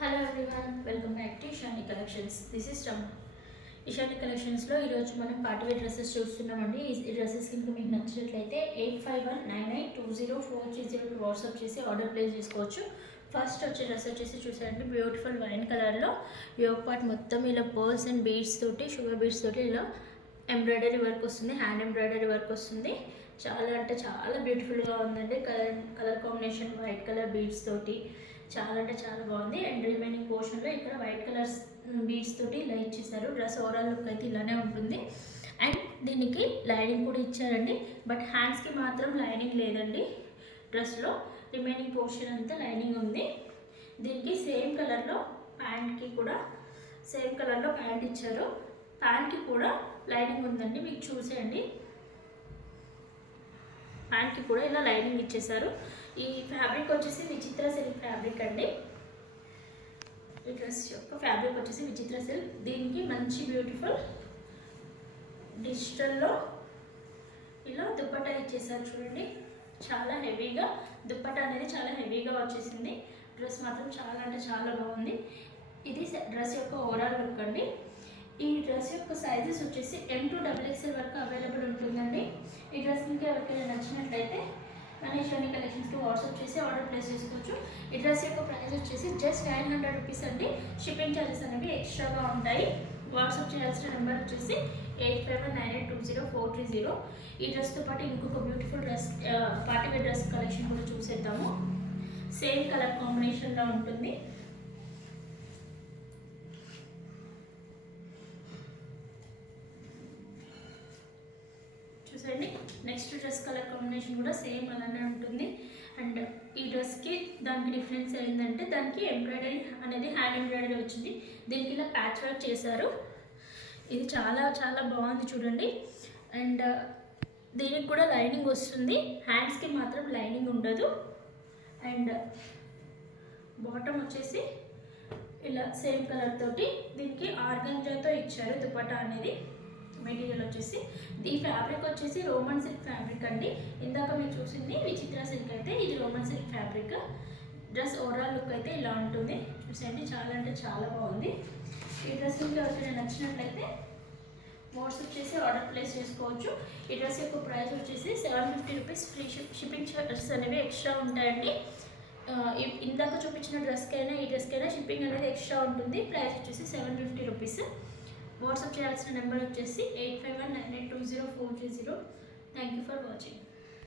Hello everyone, welcome back to Ishani collections. This is Rama. Ishani కలెక్షన్స్లో ఈరోజు మనం పార్టీవేర్ డ్రెస్సెస్ చూస్తున్నామండి. ఈ డ్రెస్సెస్ కనుక మీకు నచ్చినట్లయితే 8519920430 వాట్సాప్ చేసి ఆర్డర్ ప్లేస్ చేసుకోవచ్చు. ఫస్ట్ వచ్చే డ్రెస్ వచ్చేసి చూసారండి, బ్యూటిఫుల్ వైన్ కలర్లో యోగ్ పార్ట్ మొత్తం ఇలా పర్ల్స్ అండ్ బీడ్స్ తోటి, షుగర్ బీడ్స్ తోటి ఇలా ఎంబ్రాయిడరీ వర్క్ వస్తుంది, హ్యాండ్ ఎంబ్రాయిడరీ వర్క్ వస్తుంది. చాలా అంటే చాలా బ్యూటిఫుల్గా ఉందండి. Colour combination white colour beads తోటి చాలా అంటే చాలా బాగుంది. అండ్ రిమైనింగ్ పోర్షన్లో ఇక్కడ వైట్ కలర్స్ బీడ్స్ తోటి ఇలా ఇచ్చేసారు. డ్రెస్ ఓవరాల్ లుక్ అయితే ఇలానే ఉంటుంది. అండ్ దీనికి లైనింగ్ కూడా ఇచ్చారండి, బట్ హ్యాండ్స్కి మాత్రం లైనింగ్ లేదండి. డ్రెస్లో రిమైనింగ్ పోర్షన్ అంతా లైనింగ్ ఉంది. దీనికి సేమ్ కలర్లో ప్యాంట్కి కూడా సేమ్ కలర్లో ప్యాంట్ ఇచ్చారు. ప్యాంట్కి కూడా లైనింగ్ ఉందండి, మీకు చూసేయండి. ప్యాంట్కి కూడా ఇలా లైనింగ్ ఇచ్చేసారు. ఈ ఫ్యాబ్రిక్ వచ్చేసి విచిత్ర సిల్క్ ఫ్యాబ్రిక్ అండి. ఈ డ్రెస్ యొక్క ఫ్యాబ్రిక్ వచ్చేసి విచిత్ర సిల్క్. దీనికి మంచి బ్యూటిఫుల్ డిజిటల్లో ఇలా దుప్పట్టా ఇచ్చేసారు. చూడండి, చాలా హెవీగా దుప్పట్టా అనేది చాలా హెవీగా వచ్చేసింది. డ్రెస్ మాత్రం చాలా అంటే చాలా బాగుంది. ఇది డ్రెస్ యొక్క ఓవరాల్ లుక్ అండి. ఈ డ్రెస్ యొక్క సైజెస్ వచ్చేసి M to XXL వరకు అవైలబుల్ ఉంటుందండి. ఈ డ్రెస్ మీకు ఎవరికైనా నచ్చినట్లయితే మన ఇషాని కలెక్షన్స్కి వాట్సాప్ చేసి ఆర్డర్ ప్లేస్ చేసుకోవచ్చు. ఈ డ్రెస్ యొక్క ప్రైస్ వచ్చేసి జస్ట్ 900 రూపీస్ అండి. షిప్పింగ్ ఛార్జెస్ అనేవి ఎక్స్ట్రాగా ఉంటాయి. వాట్సాప్ చేయాల్సిన నెంబర్ వచ్చేసి 8519920430. ఈ డ్రెస్తో పాటు ఇంకొక beautiful dress partywear dress collection కూడా చూసేద్దాము. సేమ్ కలర్ కాంబినేషన్లో ఉంటుంది. చూసండి, నెక్స్ట్ డ్రెస్ కలర్ కాంబినేషన్ కూడా సేమ్ అలానే ఉంటుంది. అండ్ ఈ డ్రెస్కి దానికి డిఫరెన్స్ ఏంటంటే దానికి ఎంబ్రాయిడరీ అనేది హ్యాండ్ ఎంబ్రాయిడరీ వచ్చింది. దీనికి ఇలా ప్యాచ్ వర్క్ చేశారు. ఇది చాలా చాలా బాగుంది చూడండి. అండ్ దీనికి కూడా లైనింగ్ వస్తుంది, హ్యాండ్స్కి మాత్రం లైనింగ్ ఉండదు. అండ్ బాటమ్ వచ్చేసి ఇలా సేమ్ కలర్ తోటి దీనికి ఆర్గంజాతో ఇచ్చారు దుపట్టా అనేది. మెటీరియల్ వచ్చేసి ఈ ఫ్యాబ్రిక్ వచ్చేసి రోమన్ సిల్క్ ఫ్యాబ్రిక్ అండి. ఇందాక మీరు చూసింది విచిత్ర సిల్క్, అయితే ఇది Roman silk fabric. Dress overall look అయితే ఇలా ఉంటుంది. చూసండి, చాలా అంటే చాలా బాగుంది. ఈ డ్రెస్ మీకు ఎవరికైనా నచ్చినట్లయితే వాట్సాప్ చేసి ఆర్డర్ ప్లేస్ చేసుకోవచ్చు. ఈ డ్రెస్ యొక్క ప్రైస్ వచ్చేసి 750 రూపీస్. ఫ్రీ షిప్పింగ్ చార్జెస్ అనేవి ఎక్స్ట్రా ఉంటాయండి. ఇందాక చూపించిన డ్రెస్కైనా ఈ డ్రెస్కైనా షిప్పింగ్ అనేది ఎక్స్ట్రా ఉంటుంది. ప్రైస్ వచ్చేసి 750 రూపీస్. వాట్సాప్ చేయాల్సిన నెంబర్ వచ్చేసి 8519920430. Thank you for watching.